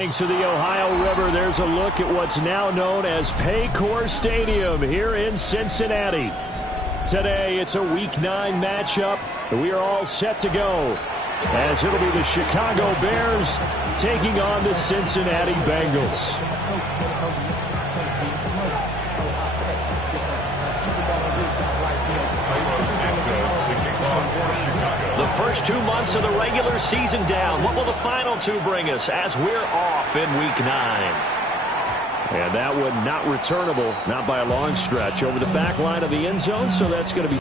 Thanks to the Ohio River, there's a look at what's now known as Paycor Stadium here in Cincinnati. Today, it's a Week 9 matchup. We are all set to go, as it'll be the Chicago Bears taking on the Cincinnati Bengals. The first 2 months of the regular season down. What will the final 2 bring us as we're off in Week 9? And that one not returnable, not by a long stretch, over the back line of the end zone, so that's going to be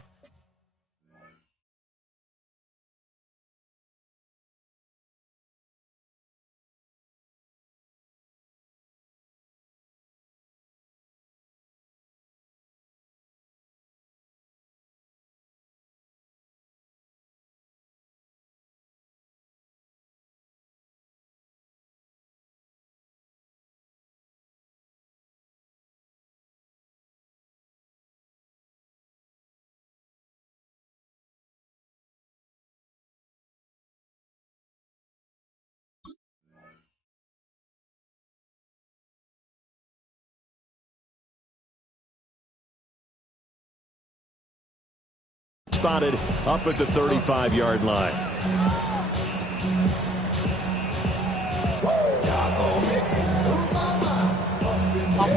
spotted up at the 35-yard line.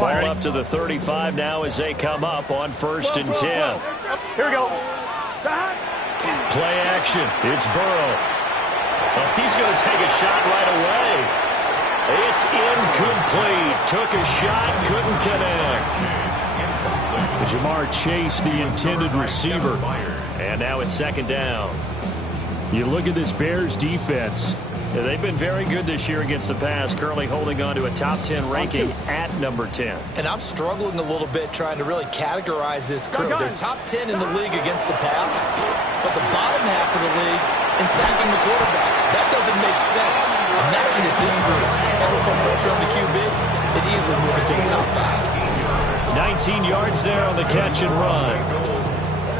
Ball up to the 35 now as they come up on 1st and 10. Here we go. Play action. It's Burrow. Oh, he's going to take a shot right away. It's incomplete. Took a shot, couldn't connect. Ja'Marr Chase, the intended receiver. And now it's 2nd down. You look at this Bears defense. They've been very good this year against the pass, currently holding on to a top 10 ranking at number 10. And I'm struggling a little bit trying to really categorize this crew. They're top 10 in the league against the pass, but the bottom half of the league in sacking the quarterback. That doesn't make sense. Imagine if this group ever put pressure on the QB, it easily move into the top 5. 19 yards there on the catch and run.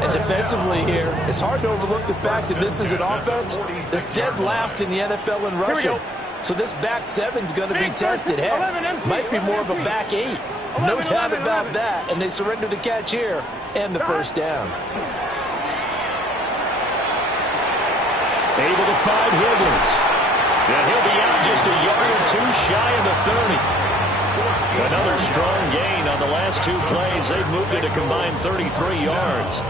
And defensively here, it's hard to overlook the fact that this is an offense that's dead last in the NFL in rushing. So this back 7's going to be tested. Heck, might be more of a back 8. No doubt about that. And they surrender the catch here and the 1st down. Able to find Higgins. And he'll be out just a yard or 2 shy of the 30. Another strong gain on the last 2 plays. They've moved it a combined 33 yards.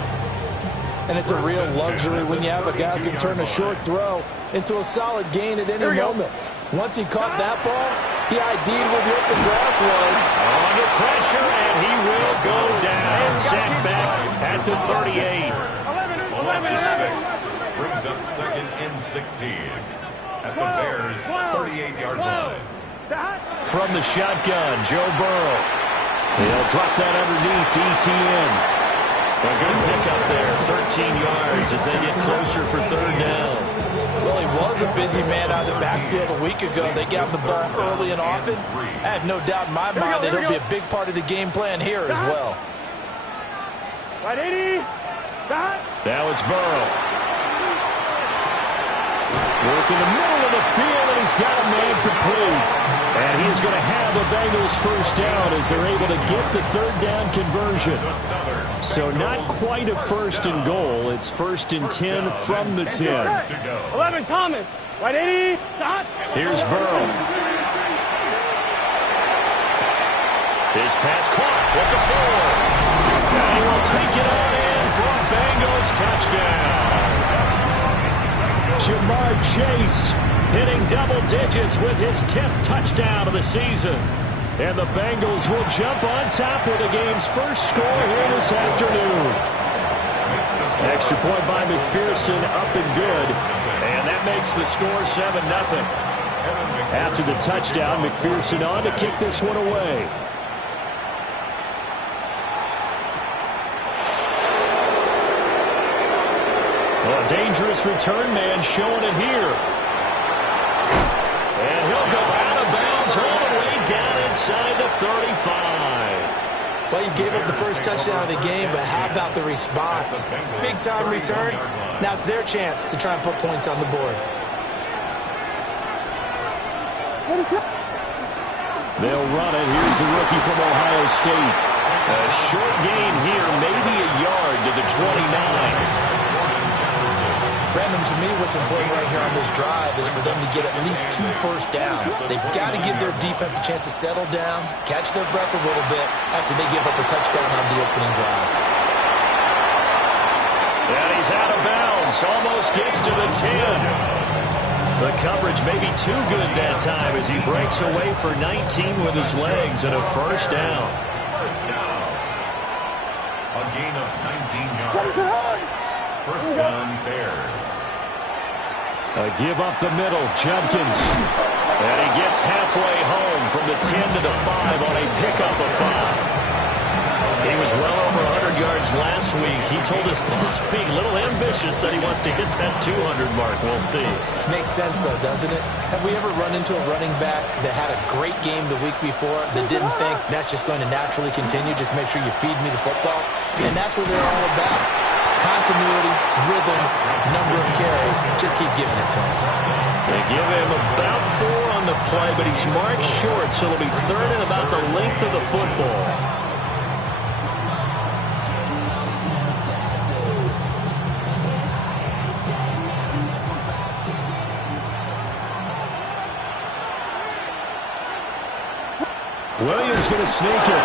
And it's a real luxury when you have a guy who can turn a short throw into a solid gain at any moment. Once he caught that ball, he ID'd where the open grass was. Under pressure, and he will go down. Sacked back at the 38. 11-6 brings up 2nd and 16 at the Bears' 38-yard line. From the shotgun, Joe Burrow. He'll drop that underneath to ETN. A good pickup there, 13 yards as they get closer for 3rd down. Well, he was a busy man out of the backfield a week ago. They got him the ball early and often. I have no doubt in my mind that he'll be a big part of the game plan here as well. Now it's Burrow. Work in the middle of the field, and he's got a man complete. And he's going to have the Bengals 1st down as they're able to get the 3rd down conversion. So not quite a 1st and goal. It's 1st and 10 from the 10. 11, Thomas. Right 80. Here's Burrow. His pass caught at the 4. And he will take it on in for a Bengals touchdown. Ja'Marr Chase hitting double digits with his 10th touchdown of the season. And the Bengals will jump on top with the game's first score here this afternoon. Extra point by McPherson, up and good. And that makes the score 7-0. After the touchdown, McPherson on to kick this one away. Well, a dangerous return man showing it here. And he'll go out of bounds all the way down inside the 35. Well, you gave up the first touchdown of the game, but how about the response? Big-time return. Now it's their chance to try and put points on the board. They'll run it. Here's the rookie from Ohio State. A short gain here, maybe a yard to the 29. Brandon, to me, what's important right here on this drive is for them to get at least 2 first downs. They've got to give their defense a chance to settle down, catch their breath a little bit after they give up a touchdown on the opening drive. And he's out of bounds. Almost gets to the 10. The coverage may be too good that time as he breaks away for 19 with his legs and a first down. First down. A gain of 19 yards. First down, Bears. Give up the middle, Judkins. And he gets halfway home from the 10 to the 5 on a pickup of 5. He was well over 100 yards last week. He told us this week, a little ambitious, said he wants to hit that 200 mark. We'll see. Makes sense, though, doesn't it? Have we ever run into a running back that had a great game the week before that didn't think that's just going to naturally continue? Just make sure you feed me the football. And that's what they're all about. Continuity, rhythm, number of carries. Just keep giving it to him. They give him about 4 on the play, but he's marked short, so it'll be third and about the length of the football. Williams going to sneak it.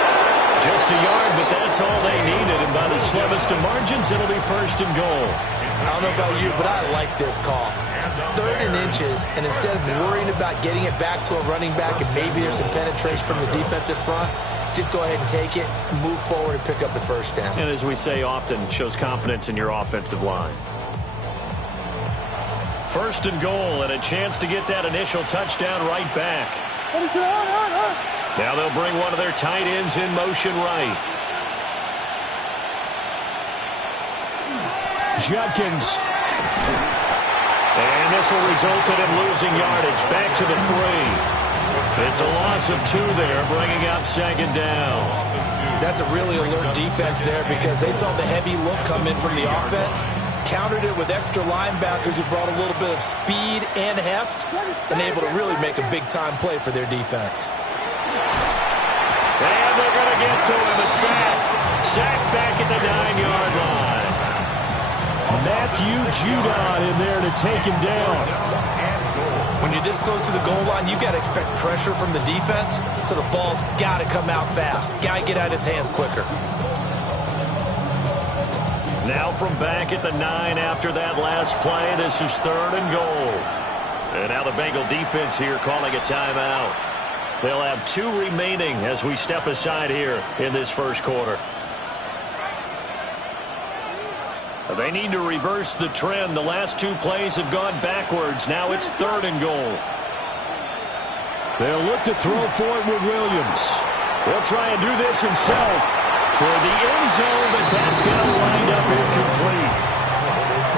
Just a yard, but that's all they needed. And by the slimmest of margins, it'll be first and goal. I don't know about you, but I like this call. 3rd and inches, and instead of worrying about getting it back to a running back and maybe there's some penetration from the defensive front, just go ahead and take it, move forward, and pick up the first down. And as we say often, shows confidence in your offensive line. First and goal, and a chance to get that initial touchdown right back. Now they'll bring one of their tight ends in motion right. Judkins. And this will result in him losing yardage. Back to the 3. It's a loss of 2 there, bringing up second down. That's a really alert defense there because they saw the heavy look come in from the offense, countered it with extra linebackers who brought a little bit of speed and heft, and able to really make a big-time play for their defense. And they're going to get to him, a sack. Sack back at the 9-yard line. Matthew Judon in there to take him down. When you're this close to the goal line, you've got to expect pressure from the defense, so the ball's got to come out fast. Got to get out of its hands quicker. Now from back at the 9 after that last play, this is 3rd and goal. And now the Bengal defense here calling a timeout. They'll have 2 remaining as we step aside here in this first quarter. They need to reverse the trend. The last 2 plays have gone backwards. Now it's 3rd and goal. They'll look to throw for it with Williams. He'll try and do this himself. Toward the end zone, but that's going to wind up incomplete.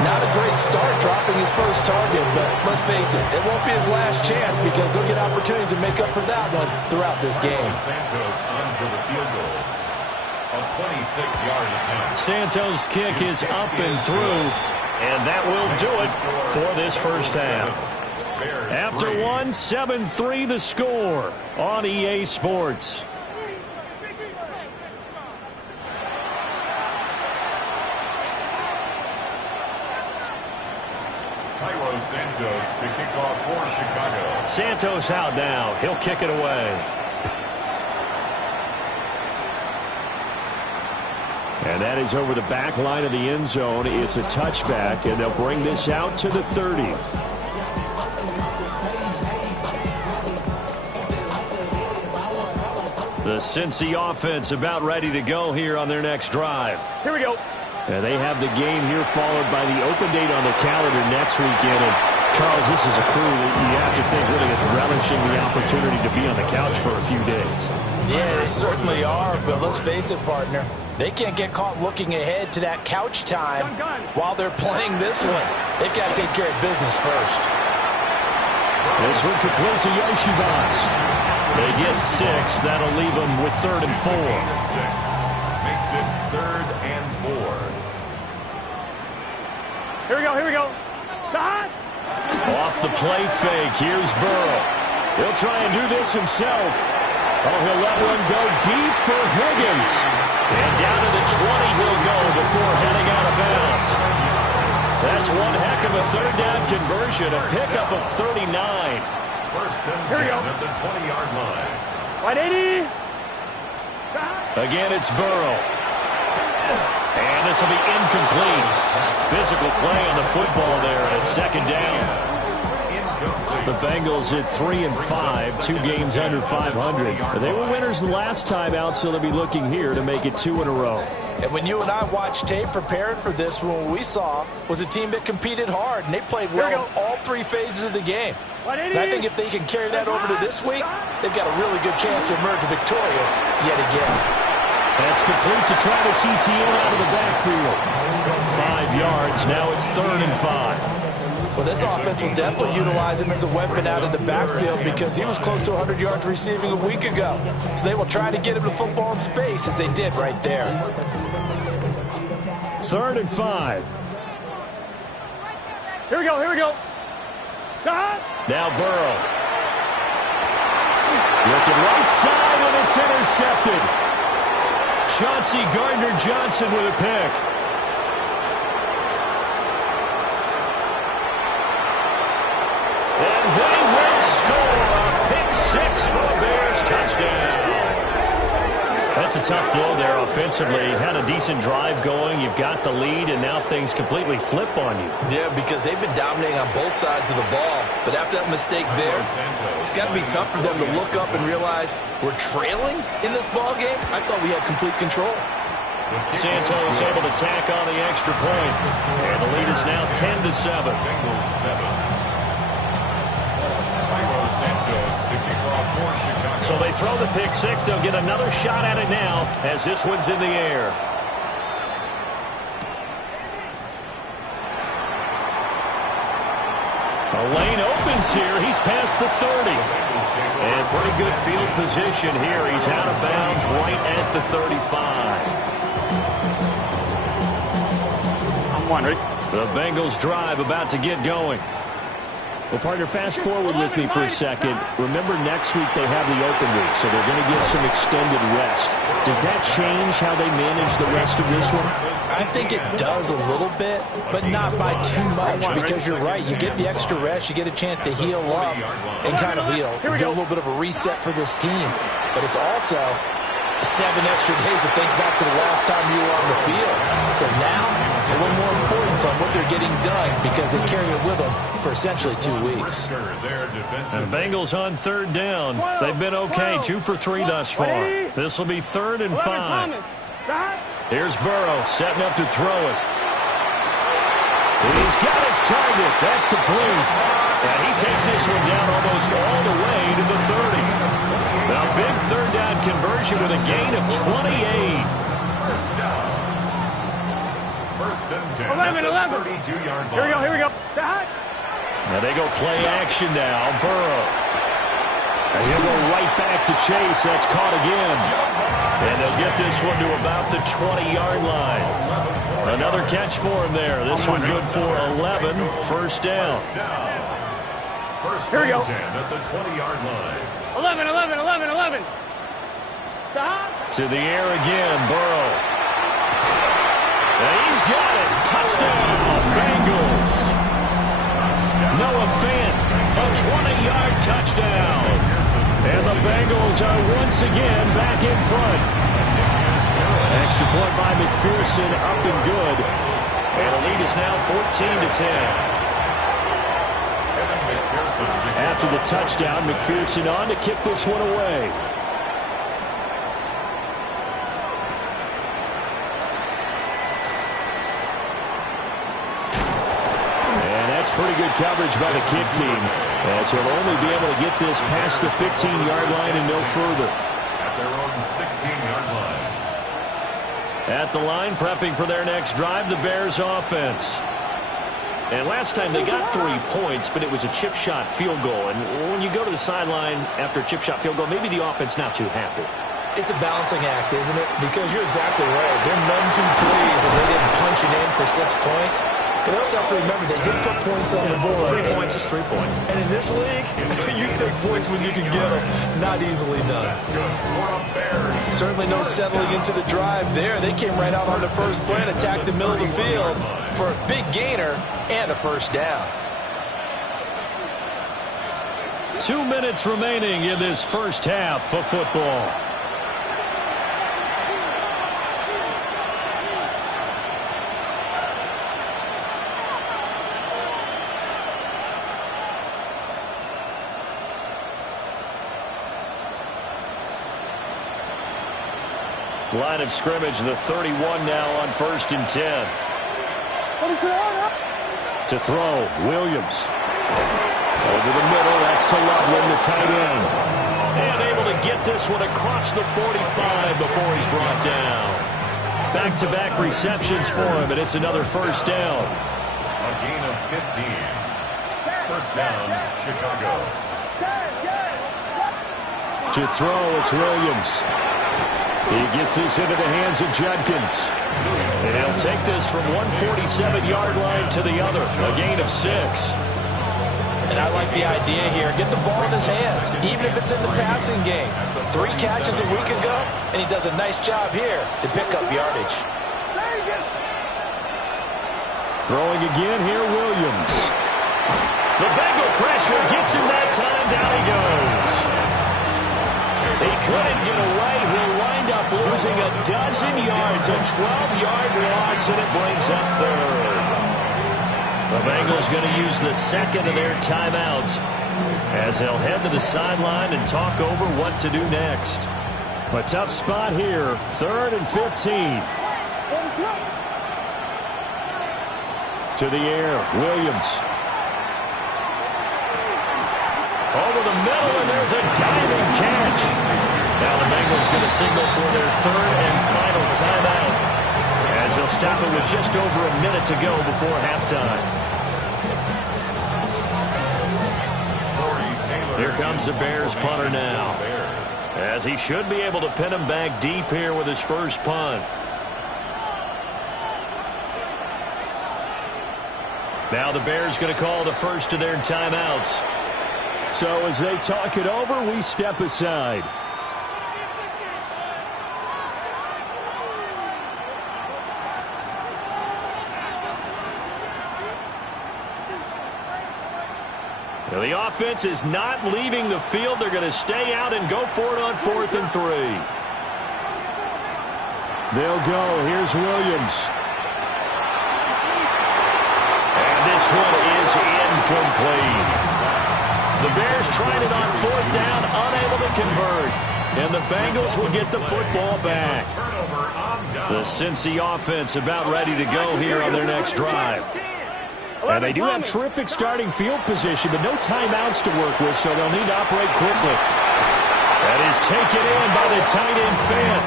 Not a great start dropping his first target, but let's face it, it won't be his last chance because he'll get opportunities to make up for that one throughout this game. Santos on for the field goal. A 26-yard attempt. Santos' kick is up and through, and that will do it for this first half. After 1, 7-3 the score on EA Sports. Cairo Santos to kick off for Chicago. Santos out now. He'll kick it away. And that is over the back line of the end zone. It's a touchback, and they'll bring this out to the 30. The Cincy offense about ready to go here on their next drive. Here we go. And they have the game here followed by the open date on the calendar next weekend. And Charles, this is a crew that you have to think really is relishing the opportunity to be on the couch for a few days. Yeah, they certainly are, but let's face it, partner. They can't get caught looking ahead to that couch time while they're playing this one. They've got to take care of business first. This one complete to Yoshivas. They get 6. That'll leave them with 3rd and 4. Makes it 3rd and 4. Here we go, here we go. Off the play fake, here's Burrow. He'll try and do this himself. Oh, he'll let one go deep for Higgins. And down to the 20 he'll go before heading out of bounds. That's one heck of a third down conversion, a pickup of 39. First and 10 at the 20-yard line. Right 80. Again, it's Burrow. And this will be incomplete. Physical play on the football there at second down. The Bengals at 3-5, 2 games under 500. They were winners the last time out, so they'll be looking here to make it 2 in a row. And when you and I watched tape preparing for this, what we saw was a team that competed hard, and they played well in all 3 phases of the game. And I think if they can carry that over to this week, they've got a really good chance to emerge victorious yet again. That's complete to Travis Etienne out of the backfield. 5 yards, now it's 3rd and 5. Well, this offense will definitely utilize him as a weapon out of the backfield because he was close to 100 yards receiving a week ago. So they will try to get him the football in space as they did right there. 3rd and 5. Here we go, here we go. Now Burrow. Looking right side, and it's intercepted. Chauncey Gardner-Johnson with a pick. And they will score a pick 6 for a Bears touchdown. That's a tough blow there offensively. Had a decent drive going. You've got the lead, and now things completely flip on you. Yeah, because they've been dominating on both sides of the ball. But after that mistake there, it's got to be tough for them to look up and realize we're trailing in this ball game. I thought we had complete control. Santos able to tack on the extra point. And the lead is now 10-7. So they throw the pick 6. They'll get another shot at it now as this one's in the air. A lane opens here. He's past the 30. And pretty good field position here. He's out of bounds right at the 35. I'm one, right? The Bengals drive about to get going. Well, partner, fast forward with me for a second. Remember, next week they have the open week, so they're going to get some extended rest. Does that change how they manage the rest of this one? I think it does a little bit, but not by too much, because you're right. You get the extra rest. You get a chance to heal up and kind of do a little bit of a reset for this team. But it's also 7 extra days to think back to the last time you were on the field. So now, a little more importance on what they're getting done because they carry it with them for essentially 2 weeks. And Bengals on 3rd down. They've been okay, 2 for 3 thus far. This will be 3rd and 5. Here's Burrow setting up to throw it. He's got his target. That's complete. And he takes this one down almost all the way to the 30. Now, big 3rd down conversion with a gain of 28. First and 10. 11. 32-yard line. Here we go. Now they go play action now. Burrow. And he'll go right back to Chase. That's caught again. And they'll get this one to about the 20-yard line. Another catch for him there. This one good for 11. First down. Here we go. 10 at the 20-yard line. 11. To the air again, Burrow. And he's got it. Touchdown, Bengals. Noah Fant, a 20-yard touchdown. And the Bengals are once again back in front. Extra point by McPherson, up and good. And the lead is now 14-10. After the touchdown, McPherson on to kick this one away. Pretty good coverage by the kick team, as he'll only be able to get this past the 15-yard line and no further. At their own 16-yard line. At the line, prepping for their next drive, the Bears offense. And last time they got 3 points, but it was a chip shot field goal. And when you go to the sideline after a chip shot field goal, maybe the offense not too happy. It's a balancing act, isn't it? Because you're exactly right. They're none too pleased and they didn't punch it in for 6 points. But also have to remember, they did put points on the board. 3 points is 3 points. And in this league, you take points when you can get them. Not easily done. Certainly no settling into the drive there. They came right out on the first play and attacked the middle of the field for a big gainer and a first down. 2 minutes remaining in this first half of football. Line of scrimmage, the 31 now on 1st and 10. To throw, Williams. Over the middle, that's to Loveland, the tight end. And able to get this one across the 45 before he's brought down. Back-to-back receptions for him, and it's another first down. A gain of 15. First down, Chicago. To throw, it's Williams. He gets this into the hands of Judkins. And he'll take this from 147-yard line to the other. A gain of 6. And I like the idea here. Get the ball in his hands, even if it's in the passing game. 3 catches a week ago, and he does a nice job here to pick up yardage. Throwing again here, Williams. The Bengal pressure gets him that time. Down he goes. He couldn't get away. He'll wind up losing a dozen yards. A 12-yard loss, and it brings up 3rd. The Bengals going to use the second of their timeouts as they'll head to the sideline and talk over what to do next. A tough spot here, 3rd and 15. To the air, Williams. Over the middle, and there's a diving catch. Now the Bengals going to signal for their 3rd and final timeout as they'll stop it with just over a minute to go before halftime. Here comes the Bears punter now, as he should be able to pin him back deep here with his first punt. Now the Bears going to call the first of their timeouts. So as they talk it over, we step aside. Well, the offense is not leaving the field. They're going to stay out and go for it on 4th and 3. They'll go. Here's Williams. And this one is incomplete. The Bears tried it on 4th down, unable to convert. And the Bengals will get the football back. The Cincy offense about ready to go here on their next drive. And they do have terrific starting field position, but no timeouts to work with, so they'll need to operate quickly. That is taken in by the tight end Fant.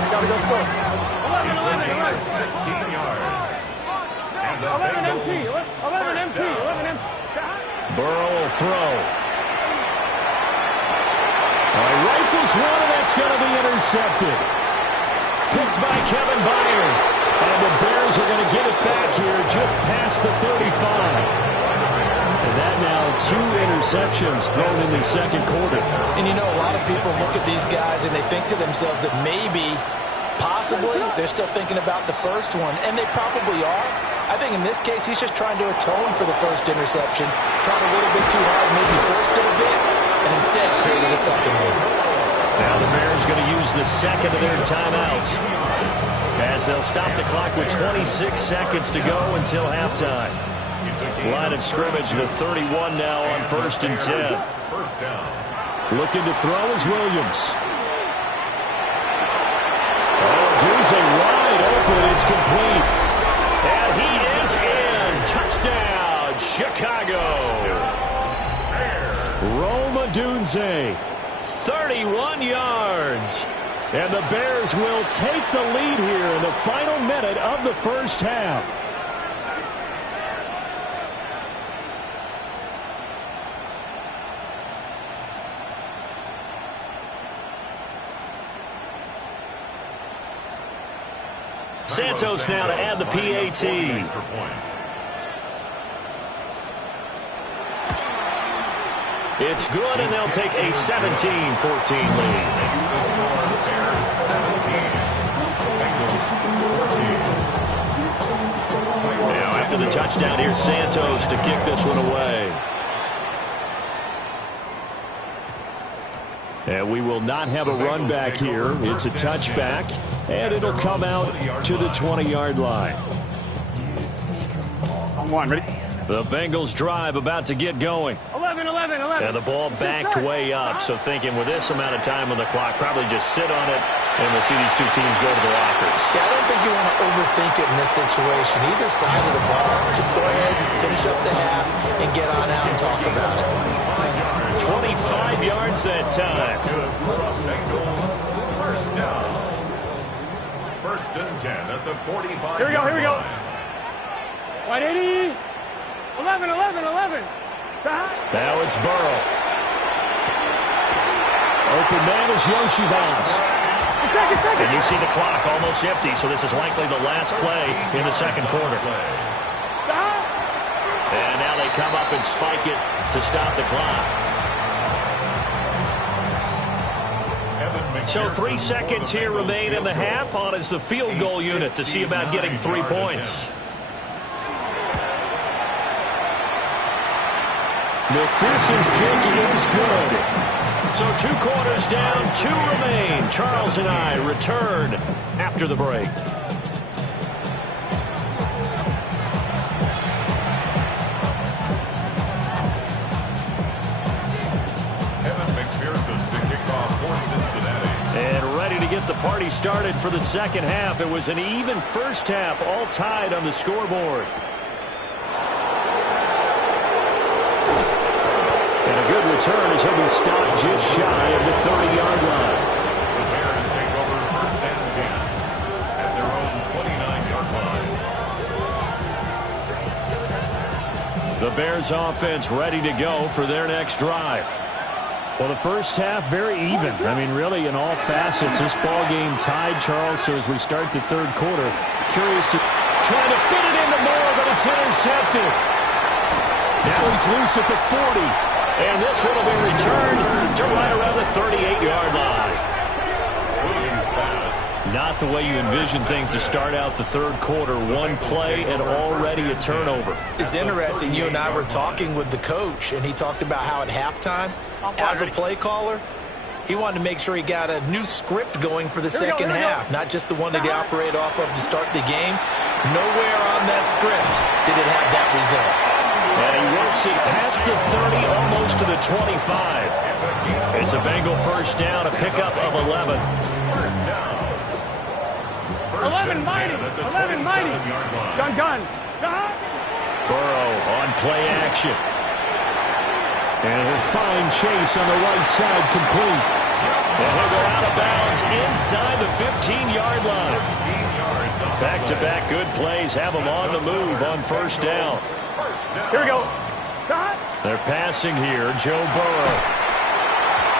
It's a gain of 16 yards. And the 11 MT. Burrow will throw. Rifles one, and that's going to be intercepted. Picked by Kevin Byard. And the Bears are going to get it back here just past the 35. And that now 2 interceptions thrown in the second quarter. And you know, a lot of people look at these guys and they think to themselves that maybe, possibly, they're still thinking about the first one. And they probably are. I think in this case, he's just trying to atone for the first interception. Tried a little bit too hard, maybe forced it a bit, and instead created a second one. Now the Bears going to use the second of their timeouts as they'll stop the clock with 26 seconds to go until halftime. Line of scrimmage, the 31 now on 1st and 10. First down. Looking to throw is Williams. Oh, Dunze wide open. It's complete. And he is in. Touchdown, Chicago. Rome Odunze, 31 yards. And the Bears will take the lead here in the final minute of the first half. Santos now to add the PAT. It's good, and they'll take a 17-14 lead. Now, after the touchdown, here's Santos to kick this one away. And we will not have a run back here. It's a touchback, and it'll come out to the 20-yard line. On one, ready? The Bengals drive about to get going. 11. And the ball backed way up, so thinking with this amount of time on the clock, probably just sit on it, and we'll see these two teams go to the lockers. Yeah, I don't think you want to overthink it in this situation. Either side of the ball, just go ahead and finish up the half and get on out and talk about it. 25 yards that time. First down. First and 10 at the 45. Here we go. 180. 11. Now it's Burrow. Open man is Yoshibas. Second. And you see the clock almost empty, so this is likely the last play in the second quarter. And now they come up and spike it to stop the clock. So 3 seconds here remain in the half. On is the field goal unit to see about getting 3 points. McPherson's kick is good. So 2 quarters down, 2 remain. Charles and I return after the break. Evan McPherson to kick off for Cincinnati. And ready to get the party started for the second half. It was an even first half, all tied on the scoreboard. And a good return as he'll be stopped just shy of the 30-yard line. The Bears take over first and 10 at their own 29-yard line. The Bears offense ready to go for their next drive. Well, the first half very even. I mean, really in all facets, this ball game tied, Charles. So as we start the third quarter, curious to try to fit it into Moore, but it's intercepted. Now he's loose at the 40. And this one will be returned to right around the 38-yard line. Williams pass. Not the way you envision things to start out the third quarter. One play and already a turnover. It's interesting. You and I were talking with the coach, and he talked about how at halftime, as a play caller, he wanted to make sure he got a new script going for the second half, not just the one that he operated off of to start the game. Nowhere on that script did it have that result. And he works it past the 30, almost to the 25. It's a Bengal first down, a pickup of 11. 11 mighty. Gun. Burrow on play action. And he'll find Chase on the right side, complete. And he'll go out of bounds inside the 15-yard line. Back-to-back good plays have him on the move on first down. Here we go. They're passing here, Joe Burrow.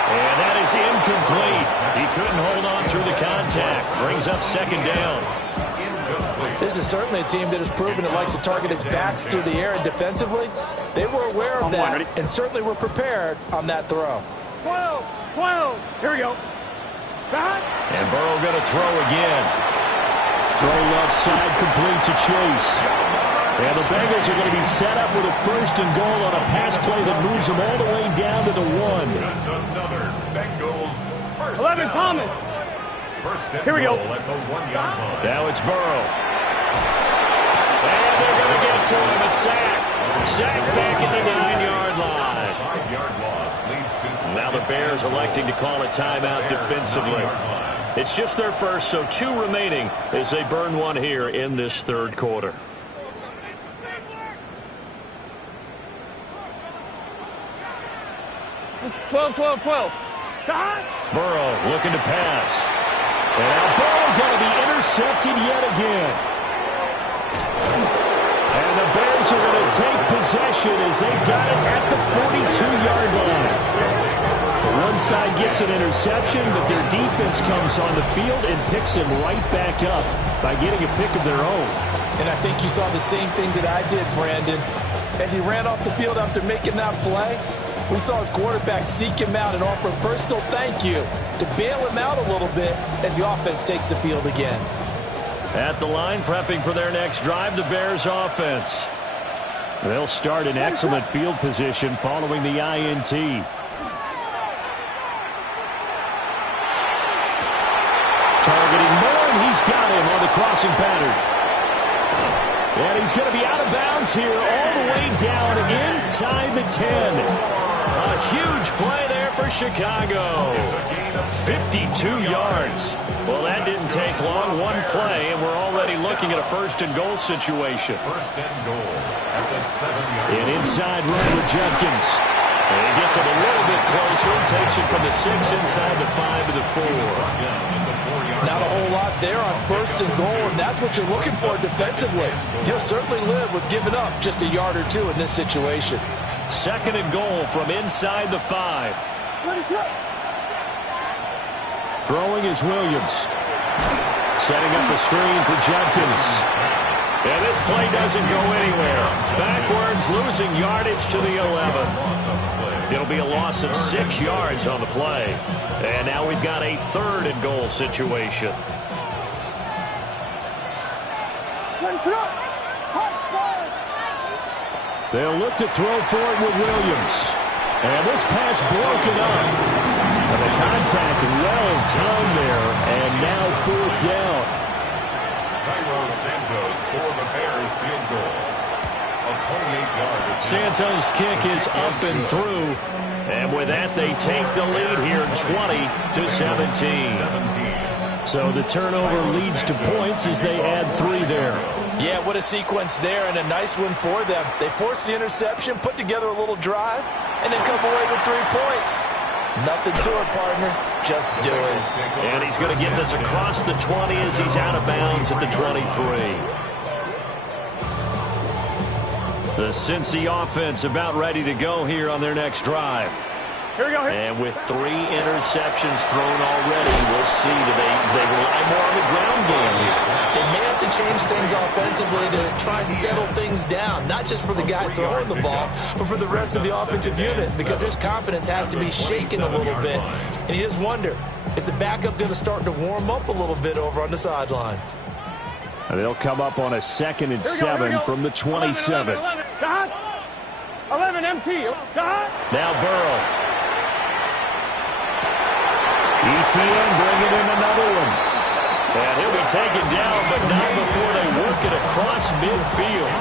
And that is incomplete. He couldn't hold on through the contact. Brings up second down. This is certainly a team that has proven it likes to target its backs through the air, and defensively, they were aware of that and certainly were prepared on that throw. 12. Here we go. And Burrow going to throw again. Throw left side, complete to Chase. And the Bengals are going to be set up with a first and goal on a pass play that moves them all the way down to the 1. That's another Bengals first 11, down. Thomas. First and Here we go. goal at the 1-yard line. Now it's Burrow. And they're going to get to him, a sack. Sack back at the 9-yard line. 5-yard loss leads to Now the Bears electing to call a timeout defensively. It's just their first, so 2 remaining as they burn one here in this third quarter. Twelve. Burrow looking to pass. And now Burrow going to be intercepted yet again. And the Bears are going to take possession as they've got it at the 42-yard line. One side gets an interception, but their defense comes on the field and picks them right back up by getting a pick of their own. And I think you saw the same thing that I did, Brandon. As he ran off the field after making that play, We saw his quarterback seek him out and offer a personal thank you to bail him out a little bit as the offense takes the field again. At the line, prepping for their next drive, the Bears offense. They'll start in excellent field position following the INT. Targeting Moore, and he's got him on the crossing pattern. And he's going to be out of bounds here all the way down inside the 10. A huge play there for Chicago. 52 yards. Well, that didn't take long. One play, and we're already looking at a first-and-goal situation. First and goal at the 7-yard line. An inside run with Judkins. And he gets it a little bit closer and takes it from the 6 inside the 5 to the 4. Not a whole lot there on first and goal, and that's what you're looking for defensively. You'll certainly live with giving up just a yard or two in this situation. Second and goal from inside the 5. Throwing is Williams. Setting up the screen for Judkins. And this play doesn't go anywhere. Backwards, losing yardage to the 11. It'll be a loss of 6 yards on the play. And now we've got a third and goal situation. They'll look to throw for it with Williams. And this pass broken up. And the contact well timed there. And now fourth down. Cairo Santos for the Bears field goal. A 28-yard. Santos' kick is up and through. And with that, they take the lead here 20-17. So the turnover leads to points as they add 3 there. Yeah, what a sequence there, and a nice one for them. They forced the interception, put together a little drive, and then come away with 3 points. Nothing to it, partner. Just do it. And he's going to get this across the 20 as he's out of bounds at the 23. The Cincy offense about ready to go here on their next drive. Here we go. And with 3 interceptions thrown already, we'll see. Do they rely more on the ground game here? They may have to change things offensively to try and settle things down, not just for the guy throwing the ball, but for the rest of the offensive unit, because his confidence has to be shaken a little bit. And you just wonder, is the backup going to start to warm up a little bit over on the sideline? They'll come up on a 2nd and 7 from the 27. 11 MT. Now Burrow. ETN bringing in another one. And he'll be taken down, but not before they work it across midfield.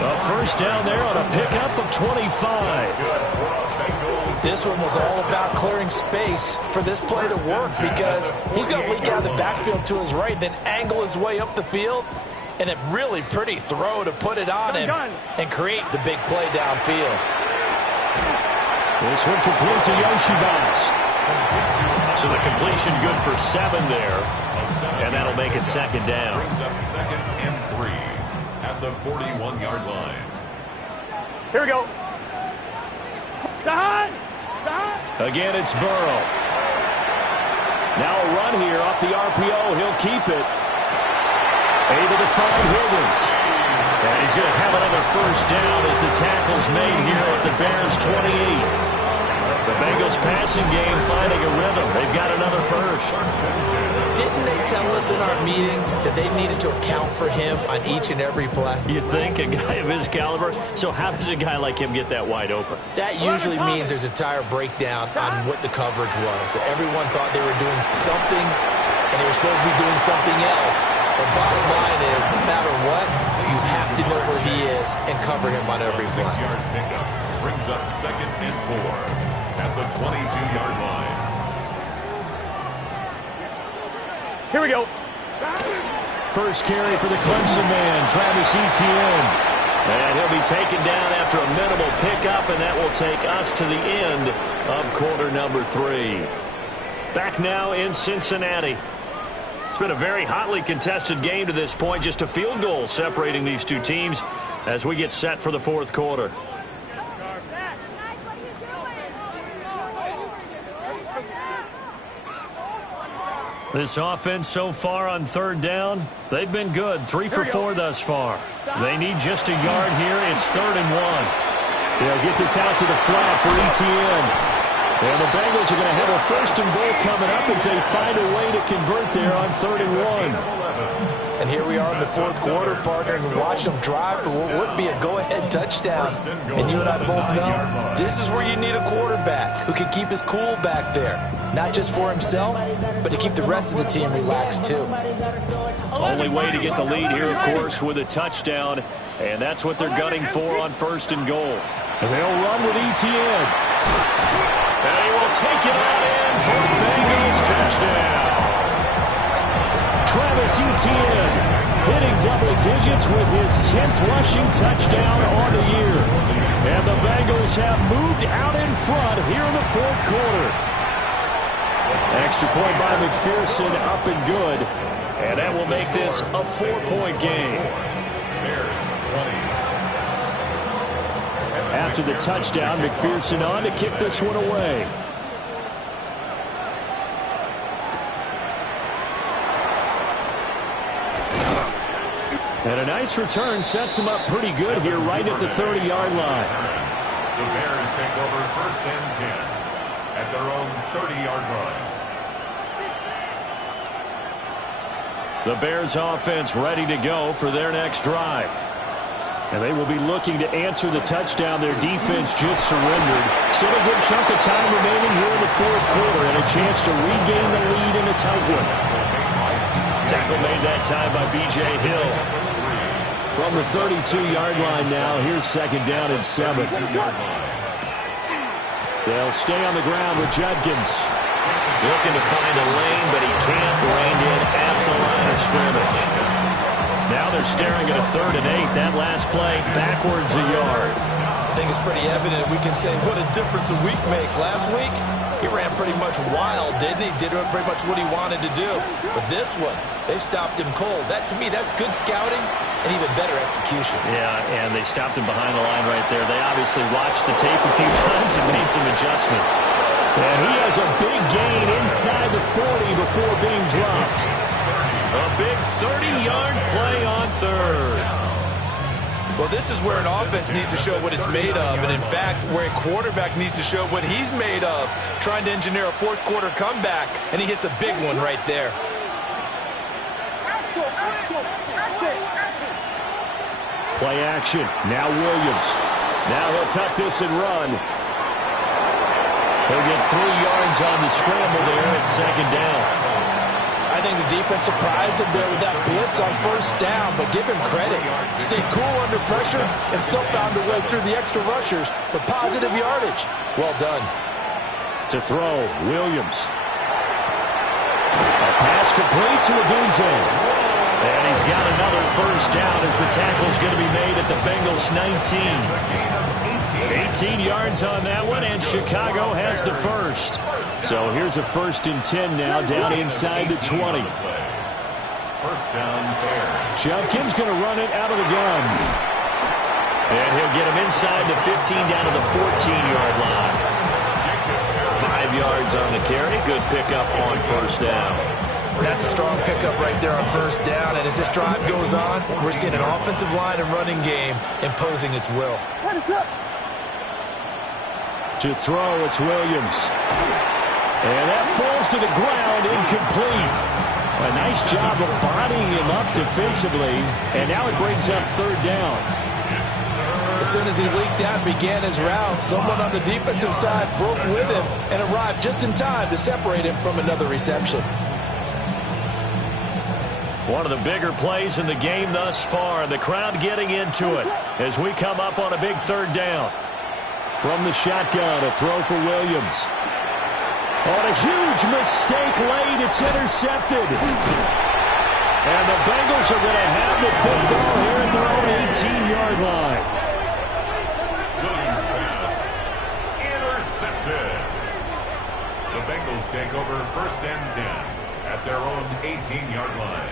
A first down there on a pickup of 25. This one was all about clearing space for this play to work, because he's going to leak out of the backfield to his right, then angle his way up the field, and a really pretty throw to put it on him and create the big play downfield. This one complete to Yoshibas. So the completion good for 7 there, and that'll make it second down. Brings up 2nd and 3 at the 41-yard line. Here we go. Again, it's Burrow. Now a run here off the RPO. He'll keep it. Able to find Higgins. And he's going to have another first down as the tackle's made here at the Bears 28. The Bengals passing game finding a rhythm. They've got another first. Didn't they tell us in our meetings that they needed to account for him on each and every play? You think, a guy of his caliber? So how does a guy like him get that wide open? That usually means there's a entire breakdown on what the coverage was. That everyone thought they were doing something, and they were supposed to be doing something else. The bottom line is, no matter what, you have to know where he is and cover him on every play. 6-yard pickup brings up 2nd and 4 at the 22-yard line. Here we go. First carry for the Clemson man, Travis Etienne. And he'll be taken down after a minimal pickup, and that will take us to the end of quarter number 3. Back now in Cincinnati. It's been a very hotly contested game to this point. Just a field goal separating these two teams as we get set for the fourth quarter. This offense so far on third down, they've been good. 3 for 4 thus far. They need just a yard here. It's 3rd and 1. They'll get this out to the flat for Etienne. And the Bengals are going to have a 1st and goal coming up as they find a way to convert there on 3rd and 1. And here we are in the 4th quarter, partner, and watch them drive for what would be a go-ahead touchdown. And you and I both know this is where you need a quarterback who can keep his cool back there. Not just for himself, but to keep the rest of the team relaxed too. Only way to get the lead here, of course, with a touchdown. And that's what they're gunning for on 1st and goal. And they'll run with Etienne. And he will take it on in for a Bengals touchdown. Travis Etienne hitting double digits with his 10th rushing touchdown on the year. And the Bengals have moved out in front here in the 4th quarter. Extra point by McPherson, up and good. And that will make this a 4-point game. After the touchdown, McPherson on to kick this one away. And a nice return sets him up pretty good here right at the 30-yard line. The Bears take over 1st and 10 at their own 30-yard line. The Bears offense ready to go for their next drive. And they will be looking to answer the touchdown their defense just surrendered. Still a good chunk of time remaining here in the 4th quarter and a chance to regain the lead in a tight one. Tackle made that time by B.J. Hill. From the 32-yard line now, here's 2nd down and 7. They'll stay on the ground with Judkins. Looking to find a lane, but he can't land in at the line of scrimmage. Now they're staring at a 3rd and 8. That last play, backwards a yard. I think it's pretty evident we can say what a difference a week makes. Last week, he ran pretty much wild, didn't he? Did pretty much what he wanted to do. But this one, they stopped him cold. That, to me, that's good scouting and even better execution. Yeah, and they stopped him behind the line right there. They obviously watched the tape a few times and made some adjustments. And he has a big gain inside the 40 before being dropped. A big 30-yard play on 3rd. Well, this is where an offense needs to show what it's made of. And, in fact, where a quarterback needs to show what he's made of, trying to engineer a 4th quarter comeback, and he hits a big one right there. Play action. Now Williams. Now he'll tuck this and run. He'll get 3 yards on the scramble there at 2nd down. I think the defense surprised him there with that blitz on 1st down, but give him credit. Stayed cool under pressure and still found a way through the extra rushers for positive yardage. Well done. To throw, Williams. A pass complete to Odunze. And he's got another 1st down as the tackle's going to be made at the Bengals 19. 18 yards on that one, and Chicago has the 1st. So here's a 1st and 10 now, down inside the 20. 1st down, Bears. Judkins going to run it out of the gun. And he'll get him inside the 15 down to the 14-yard line. 5 yards on the carry. Good pickup on 1st down. That's a strong pickup right there on 1st down. And as this drive goes on, we're seeing an offensive line and running game imposing its will. To throw, it's Williams. And that falls to the ground, incomplete. A nice job of bodying him up defensively. And now it brings up 3rd down. As soon as he leaked out and began his route, someone on the defensive side broke with him and arrived just in time to separate him from another reception. One of the bigger plays in the game thus far. The crowd getting into it as we come up on a big 3rd down. From the shotgun, a throw for Williams. On a huge mistake late, it's intercepted. And the Bengals are going to have the football here at their own 18-yard line. Williams pass intercepted. The Bengals take over 1st and 10 at their own 18-yard line.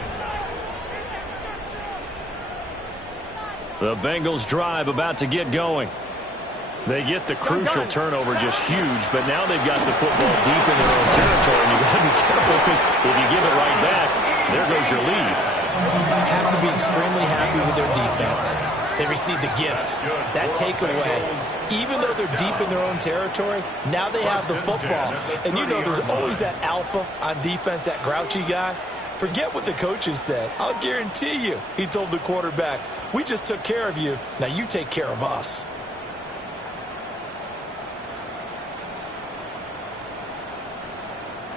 The Bengals drive about to get going. They get the crucial turnover just huge, but now they've got the football deep in their own territory, and you've got to be careful because if you give it right back, there goes your lead. Have to be extremely happy with their defense. They received a gift. That takeaway, even though they're deep in their own territory, now they have the football. And you know there's always that alpha on defense, that grouchy guy. Forget what the coaches said. I'll guarantee you, he told the quarterback, we just took care of you. Now you take care of us.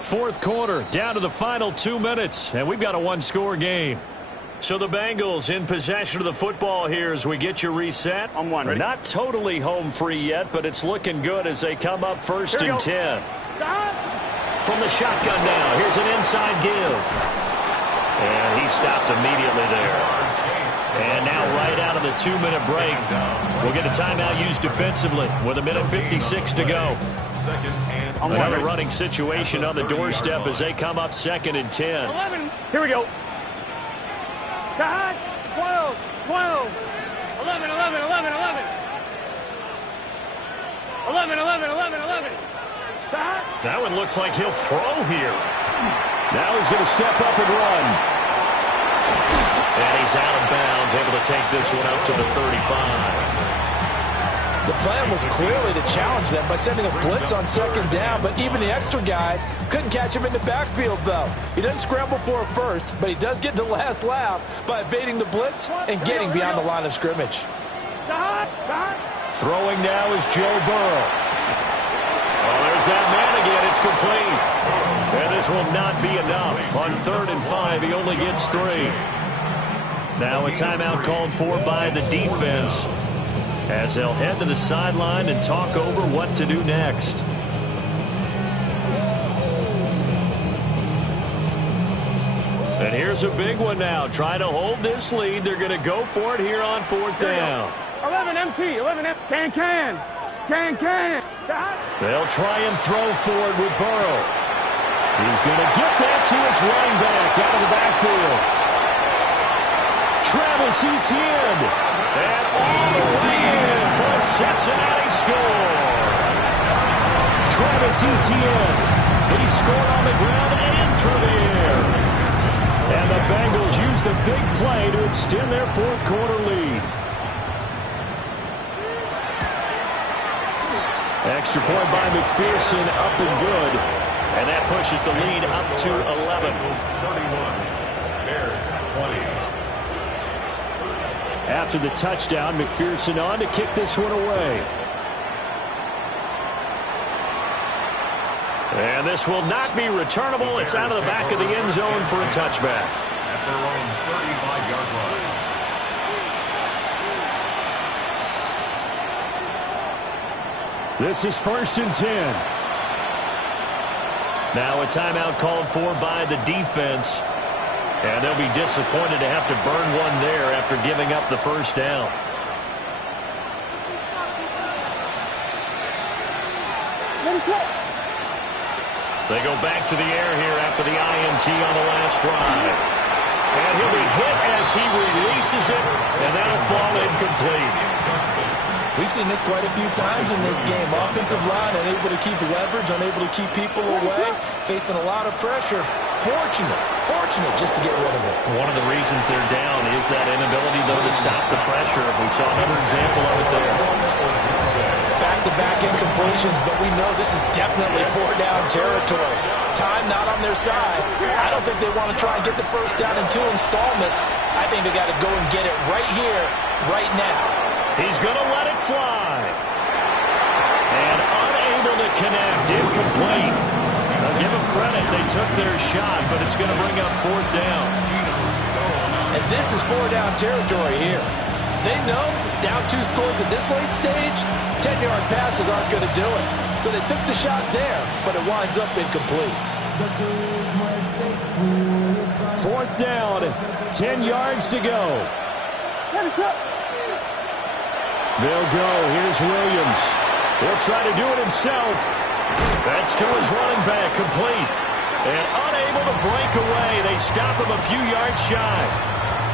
Fourth quarter, down to the final 2 minutes, and we've got a one-score game. So the Bengals in possession of the football here as we get you reset. On one. Ready? Not totally home free yet, but it's looking good as they come up first and 10. From the shotgun now, here's an inside give. And he stopped immediately there. And now right out of the 2-minute break, we'll get a timeout used defensively with 1:56 to go. Another running situation on the doorstep as they come up second and 10. 11. Here we go. 12, 12, 11, 11, 11, 11. 11, 11, 11, 11. That one looks like he'll throw here. Now he's going to step up and run. And he's out of bounds, able to take this one out to the 35. The plan was clearly to challenge them by sending a blitz on second down, but even the extra guys couldn't catch him in the backfield, though. He doesn't scramble for it first, but he does get the last laugh by evading the blitz and getting beyond the line of scrimmage. Throwing now is Joe Burrow. Oh, there's that man again. It's complete. And this will not be enough. On 3rd and 5, he only gets 3. Now a timeout called for by the defense, as they'll head to the sideline and talk over what to do next. And here's a big one now. Trying to hold this lead. They're going to go for it here on 4th down. 11 MT, 11 MT. Can. They'll try and throw forward with Burrow. He's going to get that to his running back out of the backfield. Travis Etienne. And all the way in for a Cincinnati score. Travis Etienne. He scored on the ground and through the air. And the Bengals use the big play to extend their fourth quarter lead. Extra point by McPherson, up and good. And that pushes the lead up to 11. 31. Bears 20. After the touchdown, McPherson on to kick this one away. And this will not be returnable. It's out of the back of the end zone for a touchback. At their own 35-yard line. This is 1st and 10. Now a timeout called for by the defense. And they'll be disappointed to have to burn one there after giving up the first down. They go back to the air here after the INT on the last drive. And he'll be hit as he releases it, and that'll fall incomplete. We've seen this quite a few times in this game. Offensive line unable to keep leverage, unable to keep people away, facing a lot of pressure. Fortunate just to get rid of it. One of the reasons they're down is that inability, though, to stop the pressure. We saw another example of it there. Back-to-back incompletions, but we know this is definitely 4-down territory. Time not on their side. I don't think they want to try and get the first down in 2 installments. I think they got to go and get it right here, right now. He's going to let it fly. And unable to connect. Incomplete. I'll give them credit. They took their shot, but it's going to bring up 4th down. And this is 4-down territory here. They know down 2 scores at this late stage, 10-yard passes aren't going to do it. So they took the shot there, but it winds up incomplete. 4th down, 10 yards to go. They'll go. Here's Williams. He'll try to do it himself. That's to his running back, complete. And unable to break away. They stop him a few yards shy.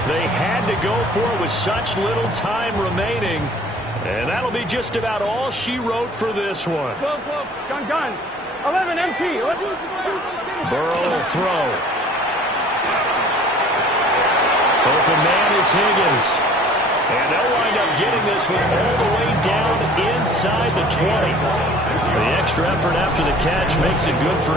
They had to go for it with such little time remaining. And that'll be just about all she wrote for this one. 12, 12, gun. 11 MT. Burrow will throw. Open man is Higgins. And they'll wind up getting this one all the way down inside the 20. The extra effort after the catch makes it good for a